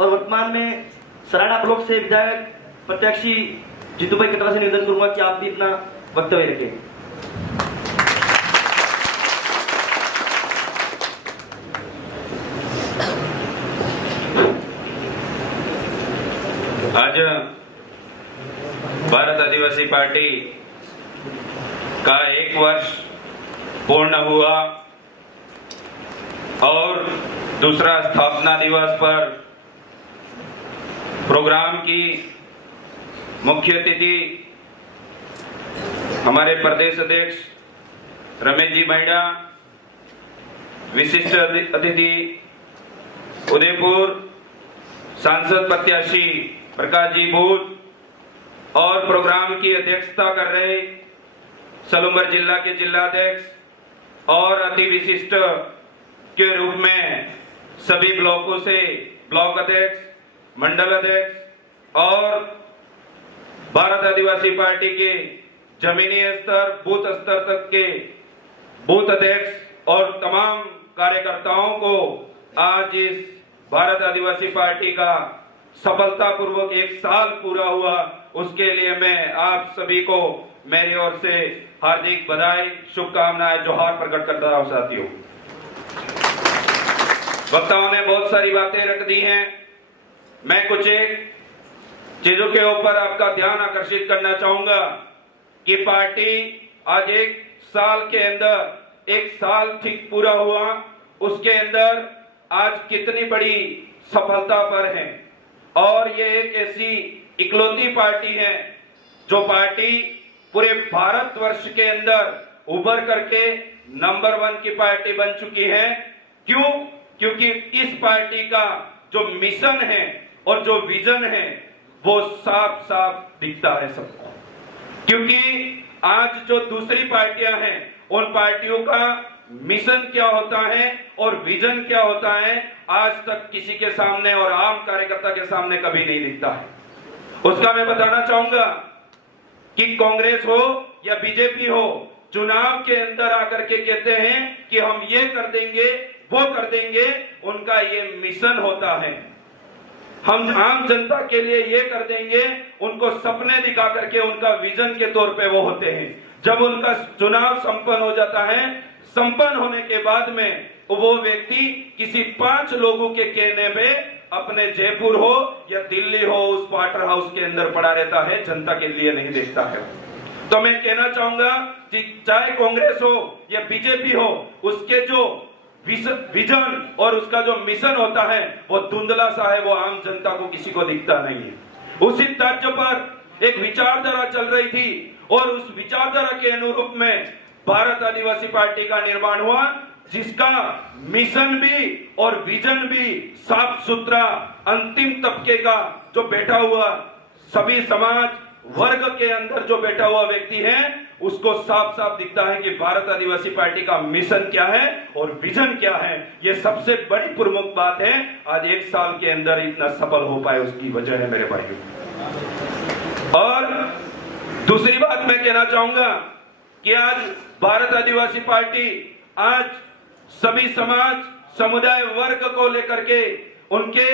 और वर्तमान में सराड़ा ब्लॉक से विधायक प्रत्याशी जीतू भाई कटरा से निवेदन करूंगा कि आप भी अपना वक्तव्य रखें। आज भारत आदिवासी पार्टी का 1 वर्ष पूर्ण हुआ और दूसरा स्थापना दिवस पर प्रोग्राम की मुख्य अतिथि हमारे प्रदेश अध्यक्ष रमेश जी मैडा, विशिष्ट अतिथि उदयपुर सांसद प्रत्याशी प्रकाश जी भूत और प्रोग्राम की अध्यक्षता कर रहे सलूमर जिला के जिलाध्यक्ष और अति विशिष्ट के रूप में सभी ब्लॉकों से ब्लॉक अध्यक्ष, मंडल अध्यक्ष और भारत आदिवासी पार्टी के जमीनी स्तर बूथ स्तर तक के बूथ अध्यक्ष और तमाम कार्यकर्ताओं को आज इस भारत आदिवासी पार्टी का सफलतापूर्वक 1 साल पूरा हुआ, उसके लिए मैं आप सभी को मेरी ओर से हार्दिक बधाई, शुभकामनाएं, जोहार प्रकट करता हूं। साथियों, वक्ताओं ने बहुत सारी बातें रख दी हैं। मैं कुछ एक चीजों के ऊपर आपका ध्यान आकर्षित करना चाहूंगा कि पार्टी आज 1 साल के अंदर 1 साल ठीक पूरा हुआ, उसके अंदर आज कितनी बड़ी सफलता पर है। और ये एक ऐसी इकलौती पार्टी है जो पार्टी पूरे भारतवर्ष के अंदर उभर करके नंबर 1 की पार्टी बन चुकी है। क्यों? क्योंकि इस पार्टी का जो मिशन है और जो विजन है वो साफ साफ दिखता है सबको। क्योंकि आज जो दूसरी पार्टियां हैं उन पार्टियों का मिशन क्या होता है और विजन क्या होता है, आज तक किसी के सामने और आम कार्यकर्ता के सामने कभी नहीं दिखता है। उसका मैं बताना चाहूंगा कि कांग्रेस हो या बीजेपी हो, चुनाव के अंदर आकर के कहते हैं कि हम ये कर देंगे वो कर देंगे, उनका ये मिशन होता है। हम आम जनता के लिए ये कर देंगे, उनको सपने दिखा करके उनका विजन के तौर पे वो होते हैं। जब उनका चुनाव संपन्न हो जाता है, संपन्न होने के बाद में वो व्यक्ति किसी 5 लोगों के कहने पे अपने जयपुर हो या दिल्ली हो उस क्वार्टर हाउस के अंदर पड़ा रहता है, जनता के लिए नहीं देखता है। तो मैं कहना चाहूंगा कि चाहे कांग्रेस हो या बीजेपी हो, उसके जो विजन और उसका जो मिशन होता है वो धुंधला सा है, वो आम जनता को किसी को दिखता नहीं है। उसी तर्ज पर एक विचारधारा चल रही थी और उस विचारधारा के अनुरूप में भारत आदिवासी पार्टी का निर्माण हुआ, जिसका मिशन भी और विजन भी साफ सुथरा, अंतिम तबके का जो बैठा हुआ सभी समाज वर्ग के अंदर जो बैठा हुआ व्यक्ति है उसको साफ साफ दिखता है कि भारत आदिवासी पार्टी का मिशन क्या है और विजन क्या है। यह सबसे बड़ी प्रमुख बात है। आज 1 साल के अंदर इतना सफल हो पाए उसकी वजह है मेरे भाइयों। और दूसरी बात मैं कहना चाहूंगा कि आज भारत आदिवासी पार्टी आज सभी समाज समुदाय वर्ग को लेकर के उनके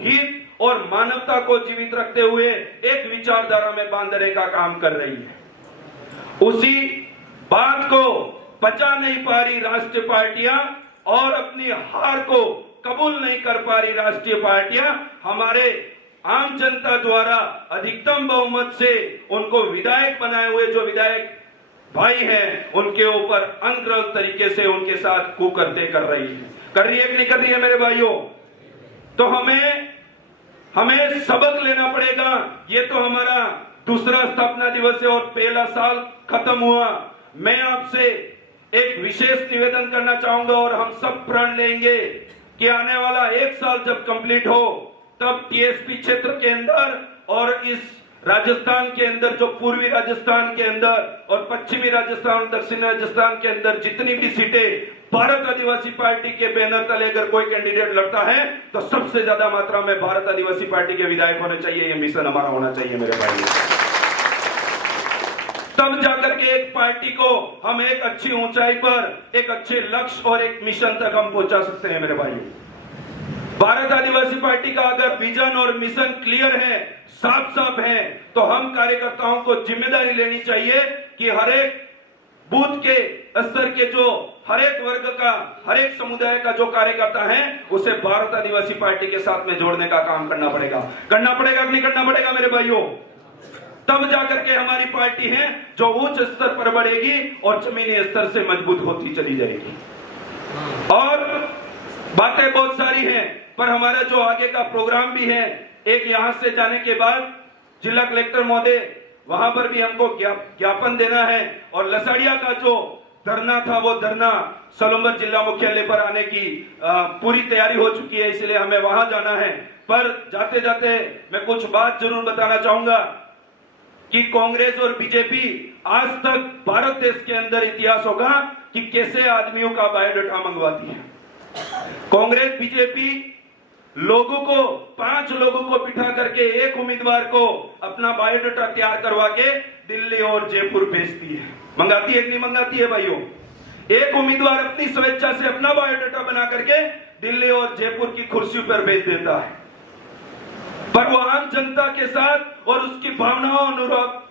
हित और मानवता को जीवित रखते हुए एक विचारधारा में बांधने का काम कर रही है। उसी बात को पचा नहीं पा रही राष्ट्रीय पार्टियां और अपनी हार को कबूल नहीं कर पा रही राष्ट्रीय पार्टियां हमारे आम जनता द्वारा अधिकतम बहुमत से उनको विधायक बनाए हुए जो विधायक भाई हैं उनके ऊपर अनगढ़ तरीके से उनके साथ कुकर्ते कर रही है कि नहीं कर रही है मेरे भाइयों। तो हमें सबक लेना पड़ेगा। ये तो हमारा दूसरा स्थापना दिवस है और पहला साल खत्म हुआ। मैं आपसे एक विशेष निवेदन करना चाहूंगा और हम सब प्रण लेंगे कि आने वाला 1 साल जब कंप्लीट हो तब टीएसपी क्षेत्र के अंदर और इस राजस्थान के अंदर जो पूर्वी राजस्थान के अंदर और पश्चिमी राजस्थान और दक्षिणी राजस्थान के अंदर जितनी भी सीटें भारत आदिवासी पार्टी के बैनर तले अगर कोई कैंडिडेट लड़ता है तो सबसे ज्यादा मात्रा में भारत आदिवासी पार्टी के विधायक होने चाहिए। ये मिशन हमारा होना चाहिए मेरे भाई। तब जाकर के एक पार्टी को हम एक अच्छी ऊंचाई पर, एक अच्छे लक्ष्य और एक मिशन तक हम पहुंचा सकते हैं मेरे भाई। भारत आदिवासी पार्टी का अगर विजन और मिशन क्लियर है, साफ साफ है, तो हम कार्यकर्ताओं को जिम्मेदारी लेनी चाहिए कि हर एक बूथ के स्तर के जो हर एक वर्ग का, हर एक समुदाय का जो कार्यकर्ता है, उसे भारत आदिवासी पार्टी के साथ में जोड़ने का काम करना पड़ेगा कि नहीं करना पड़ेगा मेरे भाइयों? तब जाकर के हमारी पार्टी है जो उच्च स्तर पर बढ़ेगी और जमीनी स्तर से मजबूत होती चली जाएगी। और बातें बहुत सारी हैं, पर हमारा जो आगे का प्रोग्राम भी है, एक यहां से जाने के बाद जिला कलेक्टर महोदय वहां पर भी हमको ज्ञापन देना है, और लसाड़िया का जो धरना था वो धरना सोलंबर जिला मुख्यालय पर आने की पूरी तैयारी हो चुकी है, इसलिए हमें वहां जाना है। पर जाते जाते मैं कुछ बात जरूर बताना चाहूंगा कि कांग्रेस और बीजेपी आज तक भारत देश के अंदर इतिहास होगा कि कैसे आदमियों का बायोडाटा मंगवाती है। कांग्रेस बीजेपी लोगों को 5 लोगों को बिठा करके एक उम्मीदवार को अपना बायोडाटा तैयार करवा के दिल्ली और जयपुर भेजती है। मंगाती है कि नहीं मंगाती है भाइयों? एक उम्मीदवार अपनी स्वेच्छा से अपना बायोडाटा बना करके दिल्ली और जयपुर की कुर्सी पर भेज देता है, पर वो आम जनता के साथ और उसकी भावनाओं अनुरूप